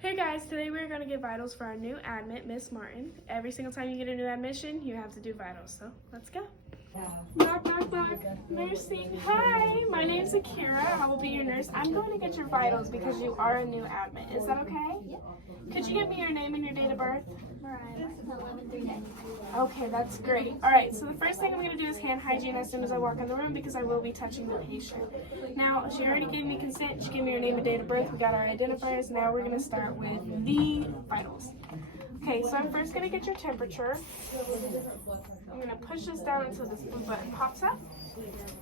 Hey guys, today we're going to get vitals for our new admit, Miss Martin. Every single time you get a new admission, you have to do vitals, so let's go. Knock, knock, knock. Nursing. Hi, my name's Akira. I will be your nurse. I'm going to get your vitals because you are a new admit. Is that okay? Yep. Could you give me your name and your date of birth? Mariah, 11/3/93. Okay, that's great. All right, so the first thing I'm going to do is hand hygiene as soon as I walk in the room because I will be touching the patient. Now, she already gave me consent. She gave me her name and date of birth. We got our identifiers. Now we're going to start with the vitals. Okay, so I'm first going to get your temperature. I'm going to push this down until this blue button pops up.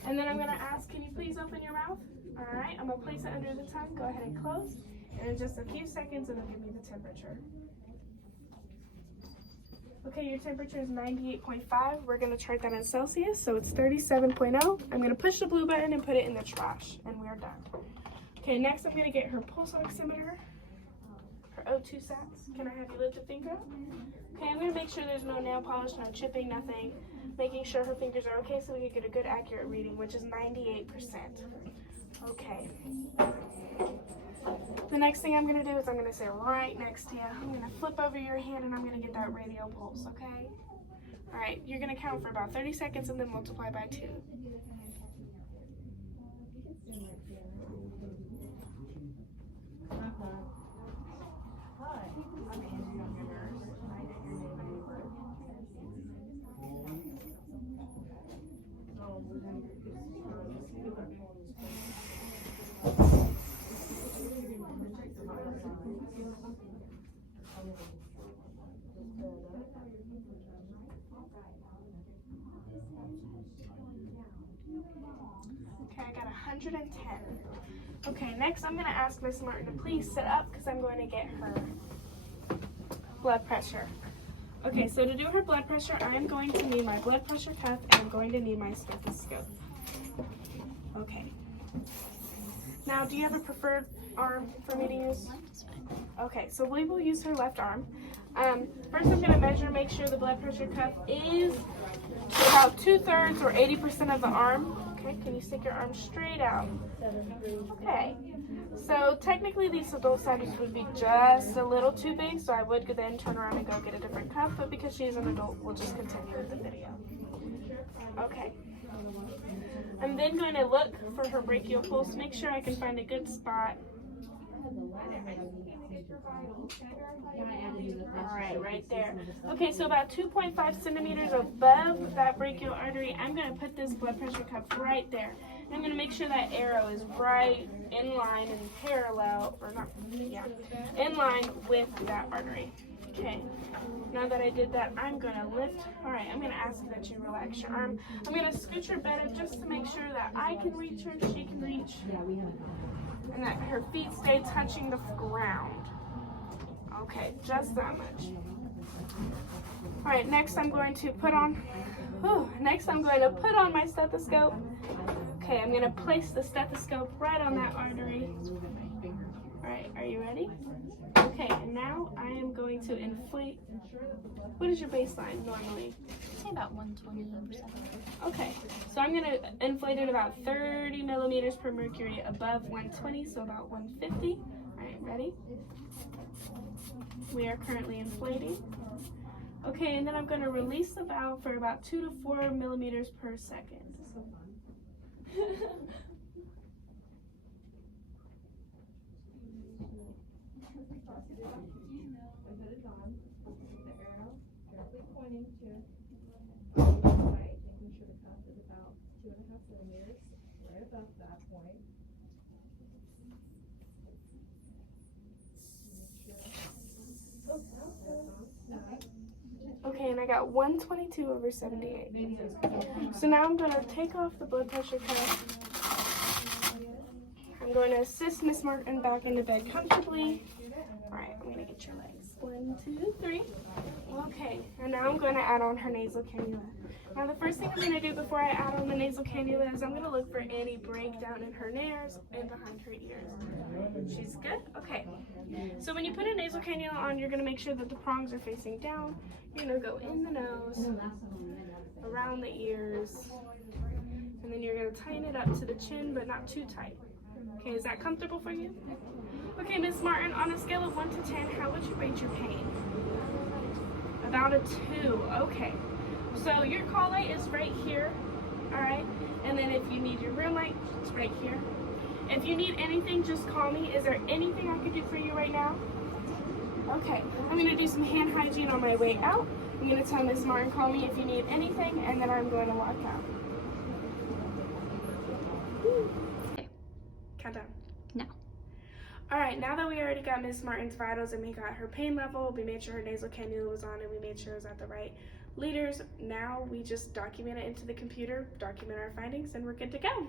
And then I'm going to ask, can you please open your mouth? All right, I'm going to place it under the tongue. Go ahead and close. And in just a few seconds, it'll give me the temperature. Okay, your temperature is 98.5. We're going to chart that in Celsius, so it's 37.0. I'm going to push the blue button and put it in the trash, and we're done. Okay, next I'm going to get her pulse oximeter, her O2 sats. Can I have you lift a finger up? Okay, I'm going to make sure there's no nail polish, no chipping, nothing. Making sure her fingers are okay so we can get a good accurate reading, which is 98%. Okay. The next thing I'm going to do is I'm going to sit right next to you. I'm going to flip over your hand and I'm going to get that radial pulse, okay? All right, you're going to count for about 30 seconds and then multiply by 2. Okay, I got 110. Okay, next I'm going to ask Miss Martin to please sit up because I'm going to get her blood pressure. Okay, so to do her blood pressure, I'm going to need my blood pressure cuff and I'm going to need my stethoscope. Okay. Now, do you have a preferred arm for me to use? Okay, so we will use her left arm. First I'm going to measure, make sure the blood pressure cuff is about 2/3 or 80% of the arm. Okay, can you stick your arm straight out? Okay, so technically these adult sizes would be just a little too big, so I would then turn around and go get a different cuff, but because she's an adult, we'll just continue with the video. Okay. I'm then going to look for her brachial pulse, make sure I can find a good spot. Alright, right there. Okay, so about 2.5 centimeters above that brachial artery, I'm going to put this blood pressure cuff right there. And I'm going to make sure that arrow is right in line and parallel, or not, yeah, in line with that artery. Okay, now that I did that, I'm going to lift. Alright, I'm going to ask that you relax your arm. I'm going to scoot her bed up just to make sure that I can reach her, she can reach, and that her feet stay touching the ground. Okay, just that much. Alright, next I'm going to put on my stethoscope. Okay, I'm going to place the stethoscope right on that artery. Alright, are you ready? Okay, and now I am going to inflate. What is your baseline normally? I'd say about 120. Okay, so I'm going to inflate it about 30 millimeters per mercury above 120, so about 150. Alright, ready? We are currently inflating. Okay, and then I'm going to release the valve for about 2 to 4 millimeters per second. Pointing to the right, making sure the cuff is about 2.5 centimeters, right above that point. Okay, and I got 122 over 78. So now I'm going to take off the blood pressure cuff. I'm going to assist Miss Martin back into bed comfortably. Alright, I'm going to get your legs. 1, 2, 3. Okay, and now I'm going to add on her nasal cannula. Now the first thing I'm going to do before I add on the nasal cannula is I'm going to look for any breakdown in her nares and behind her ears. She's good? Okay. So when you put a nasal cannula on, you're going to make sure that the prongs are facing down. You're going to go in the nose, around the ears, and then you're going to tighten it up to the chin, but not too tight. Okay, is that comfortable for you? Okay, Miss Martin, on a scale of 1 to 10, how would you rate your pain? About a 2. Okay. So your call light is right here. Alright? And then if you need your room light, it's right here. If you need anything, just call me. Is there anything I could do for you right now? Okay. I'm going to do some hand hygiene on my way out. I'm going to tell Miss Martin, call me if you need anything, and then I'm going to walk out. Okay. Count down. No. Alright, now that we already got Miss Martin's vitals and we got her pain level, we made sure her nasal cannula was on, and we made sure it was at the right liters, now we just document it into the computer, document our findings, and we're good to go.